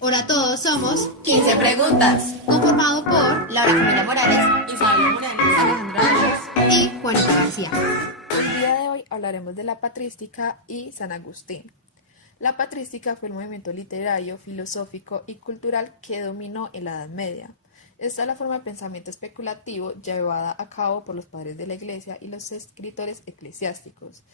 Hola a todos, somos 15 preguntas. conformado por Laura Camila Morales, Isabel Morales, Alejandra Álvarez y Juanita García. El día de hoy hablaremos de la patrística y San Agustín. La patrística fue el movimiento literario, filosófico y cultural que dominó en la Edad Media. Esta es la forma de pensamiento especulativo llevada a cabo por los padres de la Iglesia y los escritores eclesiásticos.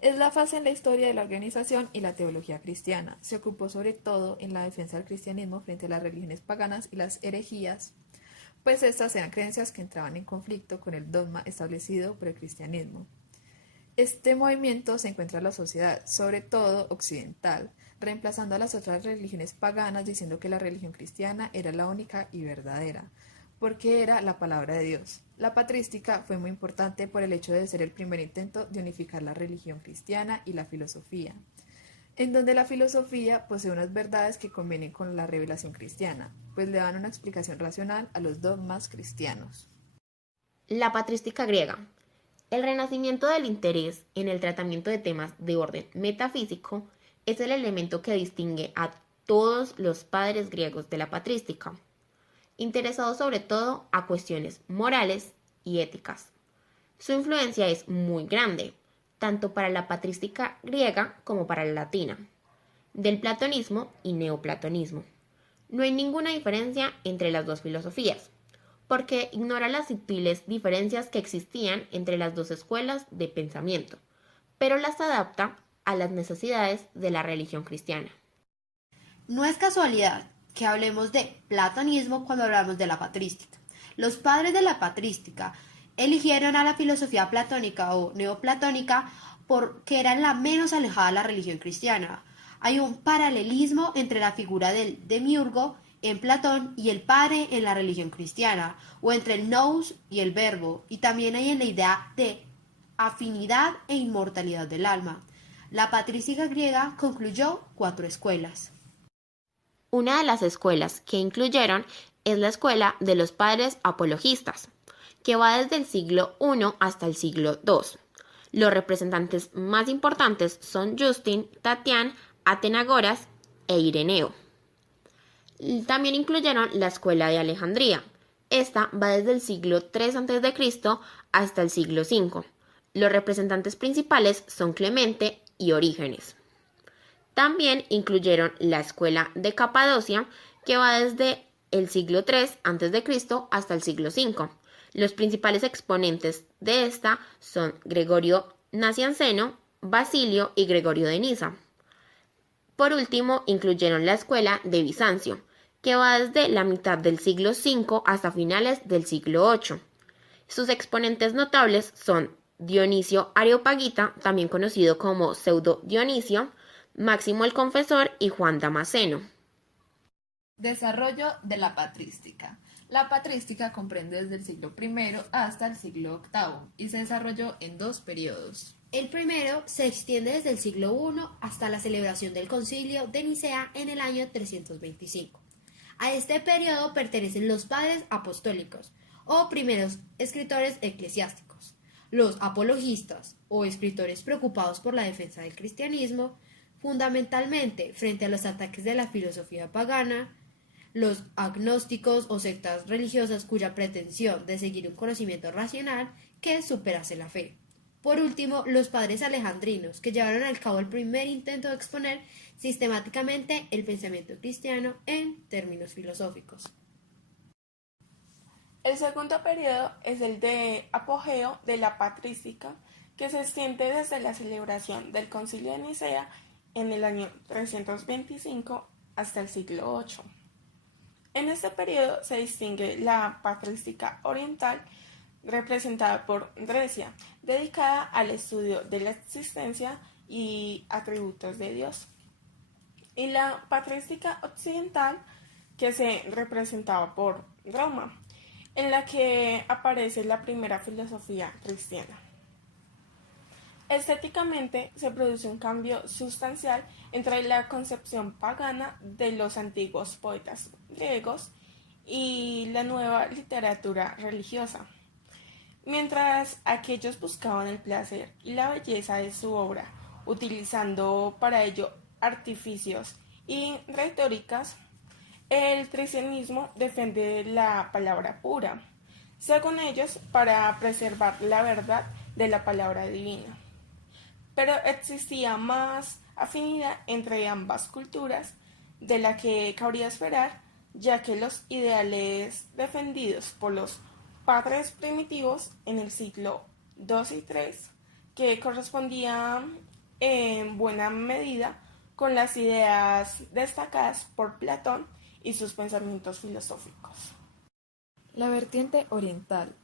Es la fase en la historia de la organización y la teología cristiana. Se ocupó sobre todo en la defensa del cristianismo frente a las religiones paganas y las herejías, pues estas eran creencias que entraban en conflicto con el dogma establecido por el cristianismo. Este movimiento se encuentra en la sociedad, sobre todo occidental, reemplazando a las otras religiones paganas diciendo que la religión cristiana era la única y verdadera, porque era la palabra de Dios. La patrística fue muy importante por el hecho de ser el primer intento de unificar la religión cristiana y la filosofía, en donde la filosofía posee unas verdades que convienen con la revelación cristiana, pues le dan una explicación racional a los dogmas cristianos. La patrística griega. El renacimiento del interés en el tratamiento de temas de orden metafísico es el elemento que distingue a todos los padres griegos de la patrística, interesados sobre todo a cuestiones morales y éticas. Su influencia es muy grande, tanto para la patrística griega como para la latina, del platonismo y neoplatonismo. No hay ninguna diferencia entre las dos filosofías, porque ignora las sutiles diferencias que existían entre las dos escuelas de pensamiento, pero las adapta a las necesidades de la religión cristiana. No es casualidad que hablemos de platonismo cuando hablamos de la patrística. Los padres de la patrística eligieron a la filosofía platónica o neoplatónica porque era la menos alejada de la religión cristiana. Hay un paralelismo entre la figura del demiurgo en Platón y el padre en la religión cristiana, o entre el nous y el verbo, y también hay en la idea de afinidad e inmortalidad del alma. La patrística griega concluyó 4 escuelas. Una de las escuelas que incluyeron es la escuela de los padres apologistas, que va desde el siglo I hasta el siglo II. Los representantes más importantes son Justin, Tatian, Atenagoras e Ireneo. También incluyeron la escuela de Alejandría. Esta va desde el siglo III a.C. hasta el siglo V. Los representantes principales son Clemente y Orígenes. También incluyeron la escuela de Capadocia, que va desde el siglo III a.C. hasta el siglo V. Los principales exponentes de esta son Gregorio Nacianceno, Basilio y Gregorio de Niza. Por último, incluyeron la escuela de Bizancio, que va desde la mitad del siglo V hasta finales del siglo VIII. Sus exponentes notables son Dionisio Areopagita, también conocido como Pseudo Dionisio, Máximo el Confesor y Juan Damasceno. Desarrollo de la patrística. La patrística comprende desde el siglo I hasta el siglo VIII y se desarrolló en 2 periodos. El primero se extiende desde el siglo I hasta la celebración del Concilio de Nicea en el año 325. A este periodo pertenecen los padres apostólicos o primeros escritores eclesiásticos, los apologistas o escritores preocupados por la defensa del cristianismo, fundamentalmente frente a los ataques de la filosofía pagana, los agnósticos o sectas religiosas cuya pretensión de seguir un conocimiento racional que superase la fe. Por último, los padres alejandrinos, que llevaron al cabo el primer intento de exponer sistemáticamente el pensamiento cristiano en términos filosóficos. El segundo periodo es el de apogeo de la patrística, que se extiende desde la celebración del Concilio de Nicea en el año 325 hasta el siglo VIII. En este periodo se distingue la patrística oriental, representada por Grecia, dedicada al estudio de la existencia y atributos de Dios, y la patrística occidental, que se representaba por Roma, en la que aparece la primera filosofía cristiana. Estéticamente se produce un cambio sustancial entre la concepción pagana de los antiguos poetas griegos y la nueva literatura religiosa. Mientras aquellos buscaban el placer y la belleza de su obra, utilizando para ello artificios y retóricas, El cristianismo defiende la palabra pura, según ellos, para preservar la verdad de la palabra divina. Pero existía más afinidad entre ambas culturas de la que cabría esperar, ya que los ideales defendidos por los padres primitivos en el siglo II y III, que correspondían en buena medida con las ideas destacadas por Platón y sus pensamientos filosóficos. La vertiente oriental.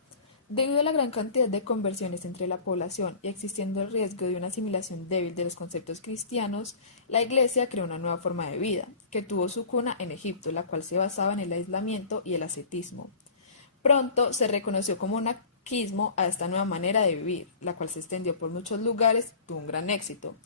Debido a la gran cantidad de conversiones entre la población y existiendo el riesgo de una asimilación débil de los conceptos cristianos, la Iglesia creó una nueva forma de vida, que tuvo su cuna en Egipto, la cual se basaba en el aislamiento y el ascetismo. Pronto se reconoció como un anarquismo a esta nueva manera de vivir, la cual se extendió por muchos lugares y tuvo un gran éxito.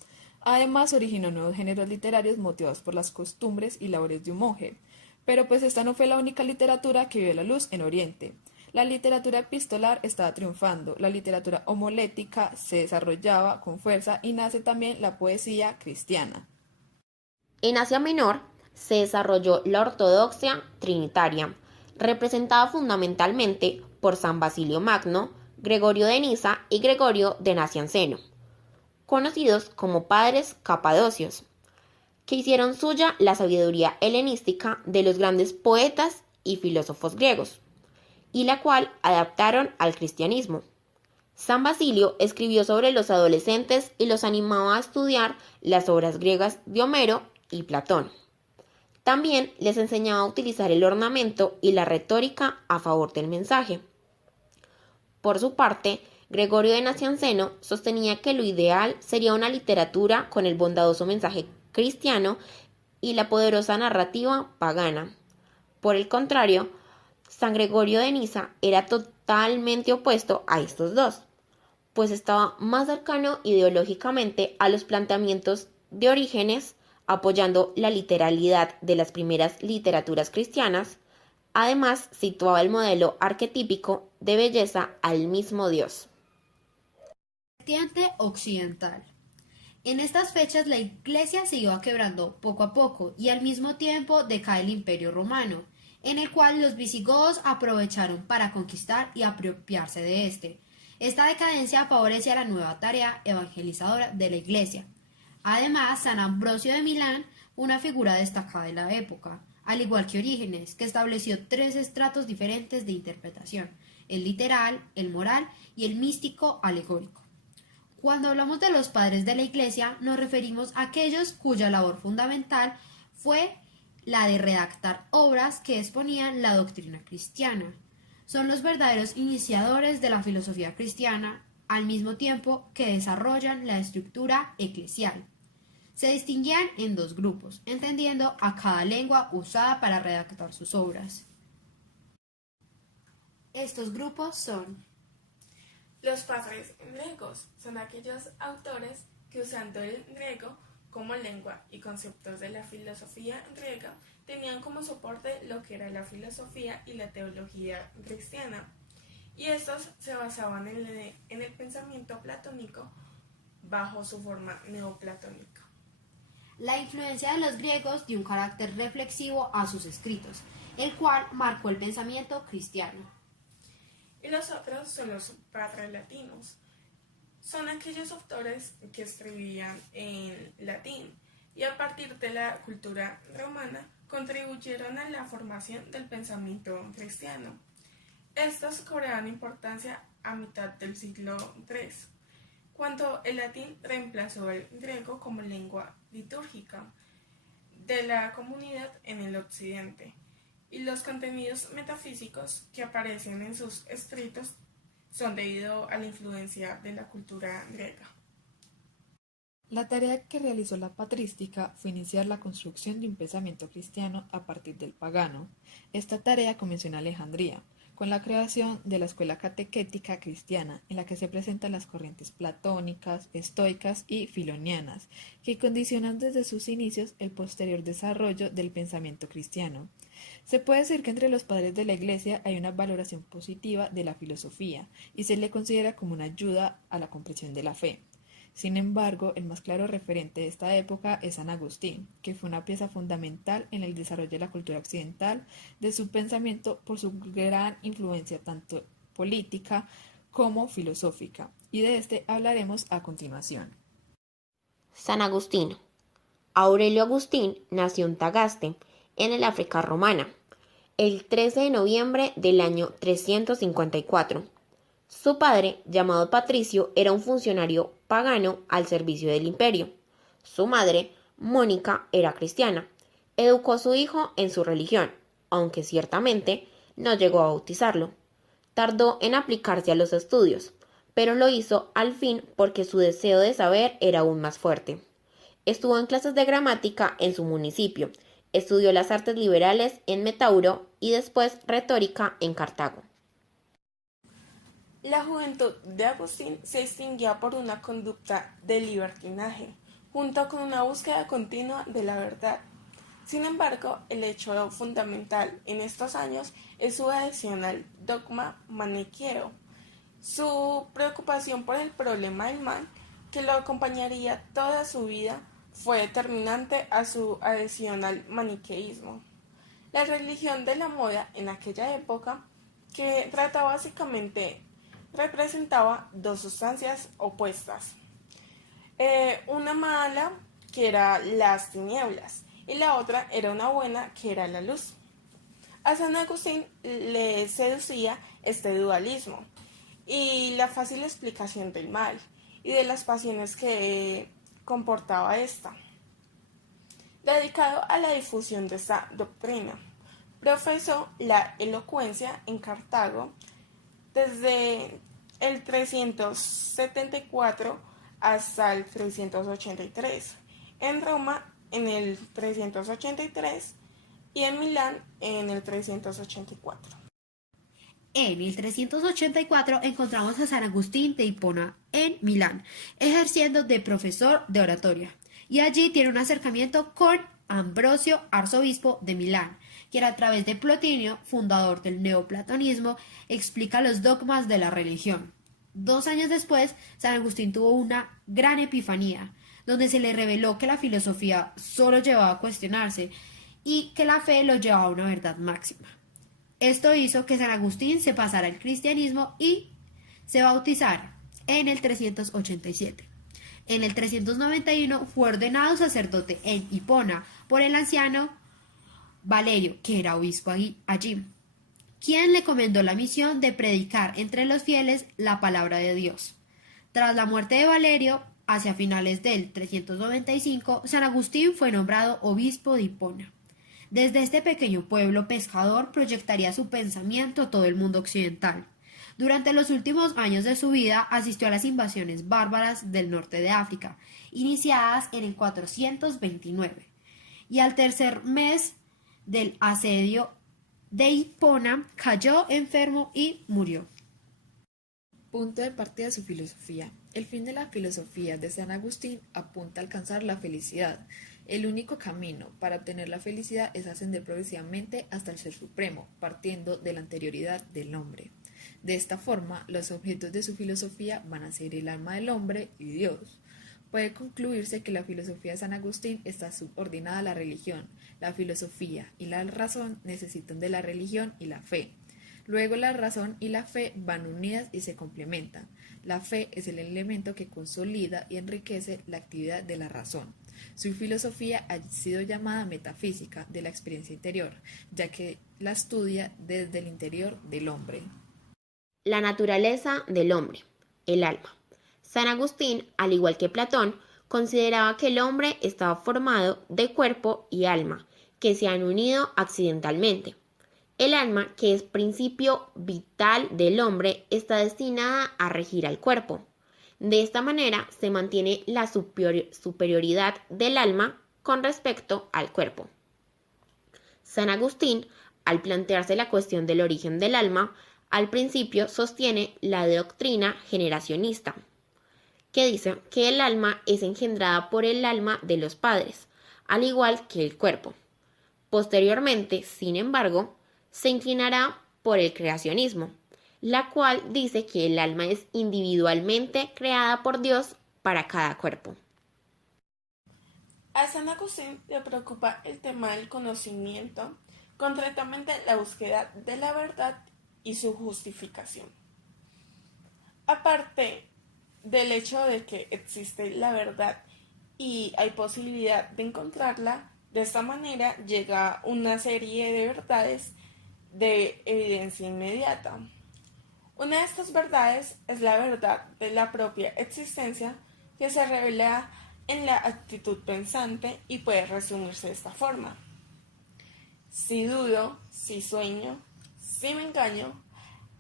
Además, originó nuevos géneros literarios motivados por las costumbres y labores de un monje. Pero pues esta no fue la única literatura que vio la luz en Oriente. La literatura epistolar estaba triunfando, la literatura homilética se desarrollaba con fuerza y nace también la poesía cristiana. En Asia Menor se desarrolló la ortodoxia trinitaria, representada fundamentalmente por San Basilio Magno, Gregorio de Niza y Gregorio de Nacianceno, conocidos como padres capadocios, que hicieron suya la sabiduría helenística de los grandes poetas y filósofos griegos, y la cual adaptaron al cristianismo. San Basilio escribió sobre los adolescentes y los animaba a estudiar las obras griegas de Homero y Platón. También les enseñaba a utilizar el ornamento y la retórica a favor del mensaje. Por su parte, Gregorio de Nacianceno sostenía que lo ideal sería una literatura con el bondadoso mensaje cristiano y la poderosa narrativa pagana. Por el contrario, San Gregorio de Niza era totalmente opuesto a estos dos, pues estaba más cercano ideológicamente a los planteamientos de Orígenes, apoyando la literalidad de las primeras literaturas cristianas. Además, situaba el modelo arquetípico de belleza al mismo Dios. Vertiente occidental. En estas fechas la Iglesia se iba quebrando poco a poco y al mismo tiempo decae el Imperio Romano, en el cual los visigodos aprovecharon para conquistar y apropiarse de este. Esta decadencia favorecía la nueva tarea evangelizadora de la Iglesia. Además, San Ambrosio de Milán, una figura destacada de la época, al igual que Orígenes, que estableció 3 estratos diferentes de interpretación: el literal, el moral y el místico alegórico. Cuando hablamos de los padres de la Iglesia, nos referimos a aquellos cuya labor fundamental fue la de redactar obras que exponían la doctrina cristiana. Son los verdaderos iniciadores de la filosofía cristiana, al mismo tiempo que desarrollan la estructura eclesial. Se distinguían en 2 grupos, entendiendo a cada lengua usada para redactar sus obras. Estos grupos son: Los padres griegos son aquellos autores que, usando el griego como lengua y conceptos de la filosofía griega, tenían como soporte lo que era la filosofía y la teología cristiana, y estos se basaban en el pensamiento platónico bajo su forma neoplatónica. La influencia de los griegos dio un carácter reflexivo a sus escritos, el cual marcó el pensamiento cristiano. Y los otros son los patrelatinos. Son aquellos autores que escribían en latín y a partir de la cultura romana contribuyeron a la formación del pensamiento cristiano. Estos cobraban importancia a mitad del siglo III, cuando el latín reemplazó el griego como lengua litúrgica de la comunidad en el occidente, y los contenidos metafísicos que aparecen en sus escritos son debido a la influencia de la cultura griega. La tarea que realizó la patrística fue iniciar la construcción de un pensamiento cristiano a partir del pagano. Esta tarea comenzó en Alejandría, con la creación de la escuela catequética cristiana, en la que se presentan las corrientes platónicas, estoicas y filonianas, que condicionan desde sus inicios el posterior desarrollo del pensamiento cristiano. Se puede decir que entre los padres de la Iglesia hay una valoración positiva de la filosofía y se le considera como una ayuda a la comprensión de la fe. Sin embargo, el más claro referente de esta época es San Agustín, que fue una pieza fundamental en el desarrollo de la cultura occidental, de su pensamiento por su gran influencia tanto política como filosófica, y de este hablaremos a continuación. San Agustín. Aurelio Agustín nació en Tagaste, en el África romana, el 13 de noviembre del año 354. Su padre, llamado Patricio, era un funcionario pagano al servicio del imperio. Su madre, Mónica, era cristiana. Educó a su hijo en su religión, aunque ciertamente no llegó a bautizarlo. Tardó en aplicarse a los estudios, pero lo hizo al fin porque su deseo de saber era aún más fuerte. Estuvo en clases de gramática en su municipio, estudió las artes liberales en Metauro y después retórica en Cartago. La juventud de Agustín se distinguía por una conducta de libertinaje, junto con una búsqueda continua de la verdad. Sin embargo, el hecho fundamental en estos años es su adhesión al dogma maniqueo, su preocupación por el problema del mal, que lo acompañaría toda su vida, fue determinante a su adhesión al maniqueísmo. La religión de la moda en aquella época, que representaba dos sustancias opuestas. Una mala, que era las tinieblas, y la otra era una buena, que era la luz. A San Agustín le seducía este dualismo y la fácil explicación del mal y de las pasiones que comportaba esta. Dedicado a la difusión de esta doctrina, profesó la elocuencia en Cartago desde el 374 hasta el 383, en Roma en el 383 y en Milán en el 384. En el 384 encontramos a San Agustín de Hipona en Milán, ejerciendo de profesor de oratoria, y allí tiene un acercamiento con Ambrosio, arzobispo de Milán, quien a través de Plotinio, fundador del neoplatonismo, explica los dogmas de la religión. 2 años después, San Agustín tuvo una gran epifanía, donde se le reveló que la filosofía solo llevaba a cuestionarse y que la fe lo llevaba a una verdad máxima. Esto hizo que San Agustín se pasara al cristianismo y se bautizara en el 387. En el 391 fue ordenado sacerdote en Hipona por el anciano Valerio, que era obispo allí, quien le encomendó la misión de predicar entre los fieles la palabra de Dios. Tras la muerte de Valerio, hacia finales del 395, San Agustín fue nombrado obispo de Hipona. Desde este pequeño pueblo pescador proyectaría su pensamiento a todo el mundo occidental. Durante los últimos años de su vida asistió a las invasiones bárbaras del norte de África, iniciadas en el 429, y al tercer mes del asedio de Hipona cayó enfermo y murió. Punto de partida de su filosofía. El fin de la filosofía de San Agustín apunta a alcanzar la felicidad. El único camino para obtener la felicidad es ascender progresivamente hasta el Ser Supremo, partiendo de la anterioridad del hombre. De esta forma, los objetos de su filosofía van a ser el alma del hombre y Dios. Puede concluirse que la filosofía de San Agustín está subordinada a la religión. La filosofía y la razón necesitan de la religión y la fe. Luego la razón y la fe van unidas y se complementan. La fe es el elemento que consolida y enriquece la actividad de la razón. Su filosofía ha sido llamada metafísica de la experiencia interior, ya que la estudia desde el interior del hombre. La naturaleza del hombre, el alma. San Agustín, al igual que Platón, consideraba que el hombre estaba formado de cuerpo y alma, que se han unido accidentalmente. El alma, que es principio vital del hombre, está destinada a regir al cuerpo. De esta manera se mantiene la superioridad del alma con respecto al cuerpo. San Agustín, al plantearse la cuestión del origen del alma, al principio sostiene la doctrina generacionista, que dice que el alma es engendrada por el alma de los padres, al igual que el cuerpo. Posteriormente, sin embargo, se inclinará por el creacionismo, la cual dice que el alma es individualmente creada por Dios para cada cuerpo. A San Agustín le preocupa el tema del conocimiento, concretamente la búsqueda de la verdad y su justificación. Aparte del hecho de que existe la verdad y hay posibilidad de encontrarla, de esta manera llega una serie de verdades de evidencia inmediata. Una de estas verdades es la verdad de la propia existencia, que se revela en la actitud pensante y puede resumirse de esta forma: si dudo, si sueño, si me engaño,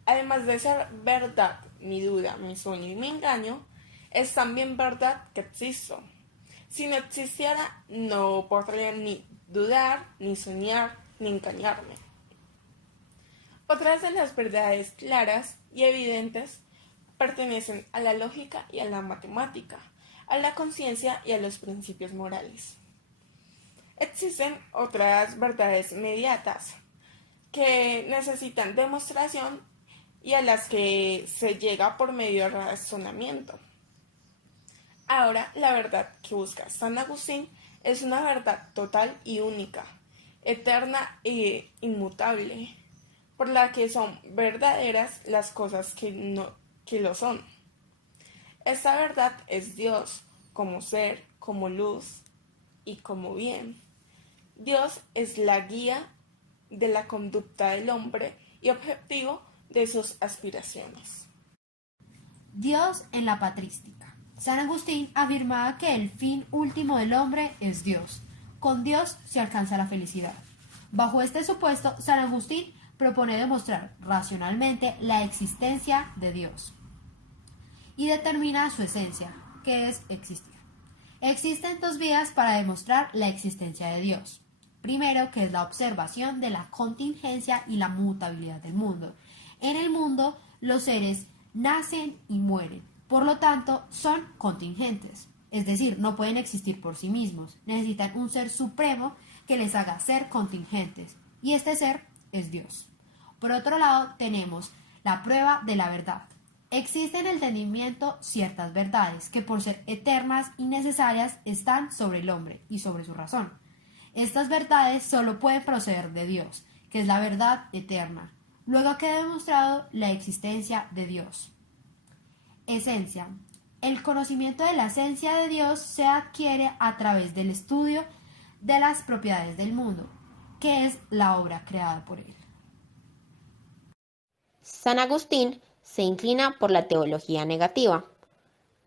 además de ser verdad mi duda, mi sueño y mi engaño, es también verdad que existo. Si no existiera, no podría ni dudar, ni soñar, ni engañarme. Otras de las verdades claras y evidentes pertenecen a la lógica y a la matemática, a la conciencia y a los principios morales. Existen otras verdades inmediatas que necesitan demostración y a las que se llega por medio del razonamiento. Ahora, la verdad que busca San Agustín es una verdad total y única, eterna e inmutable, por la que son verdaderas las cosas que lo son. Esta verdad es Dios como ser, como luz y como bien. Dios es la guía de la conducta del hombre y objetivo de sus aspiraciones. Dios en la patrística. San Agustín afirmaba que el fin último del hombre es Dios. Con Dios se alcanza la felicidad. Bajo este supuesto, San Agustín propone demostrar racionalmente la existencia de Dios y determina su esencia, que es existir. Existen dos vías para demostrar la existencia de Dios. Primero, que es la observación de la contingencia y la mutabilidad del mundo. En el mundo, los seres nacen y mueren, por lo tanto, son contingentes, es decir, no pueden existir por sí mismos, necesitan un ser supremo que les haga ser contingentes, y este ser es Dios. Por otro lado, tenemos la prueba de la verdad. Existe en el entendimiento ciertas verdades que, por ser eternas y necesarias, están sobre el hombre y sobre su razón. Estas verdades solo pueden proceder de Dios, que es la verdad eterna, luego queda demostrado la existencia de Dios. Esencia. El conocimiento de la esencia de Dios se adquiere a través del estudio de las propiedades del mundo, que es la obra creada por él. San Agustín se inclina por la teología negativa.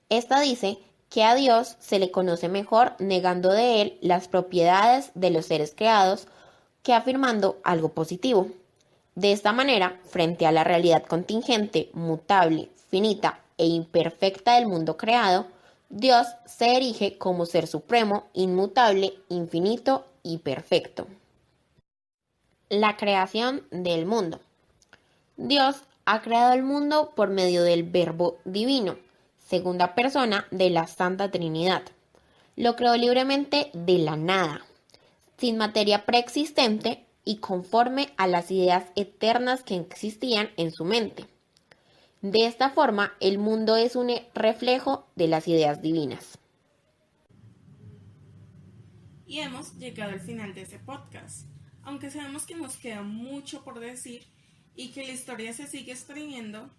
Esta dice que a Dios se le conoce mejor negando de él las propiedades de los seres creados que afirmando algo positivo. De esta manera, frente a la realidad contingente, mutable, finita e imperfecta del mundo creado, Dios se erige como ser supremo, inmutable, infinito y perfecto. La creación del mundo. Dios ha creado el mundo por medio del Verbo Divino, segunda persona de la Santa Trinidad. Lo creó libremente de la nada, sin materia preexistente y conforme a las ideas eternas que existían en su mente. De esta forma, el mundo es un reflejo de las ideas divinas. Y hemos llegado al final de este podcast. Aunque sabemos que nos queda mucho por decir y que la historia se sigue escribiendo,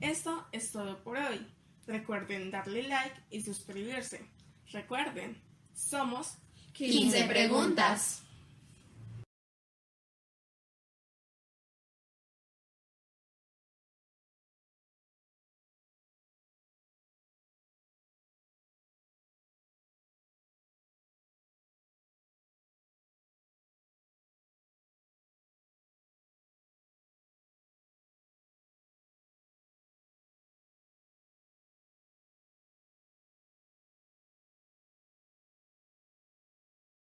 esto es todo por hoy. Recuerden darle like y suscribirse. Recuerden, somos 15 preguntas.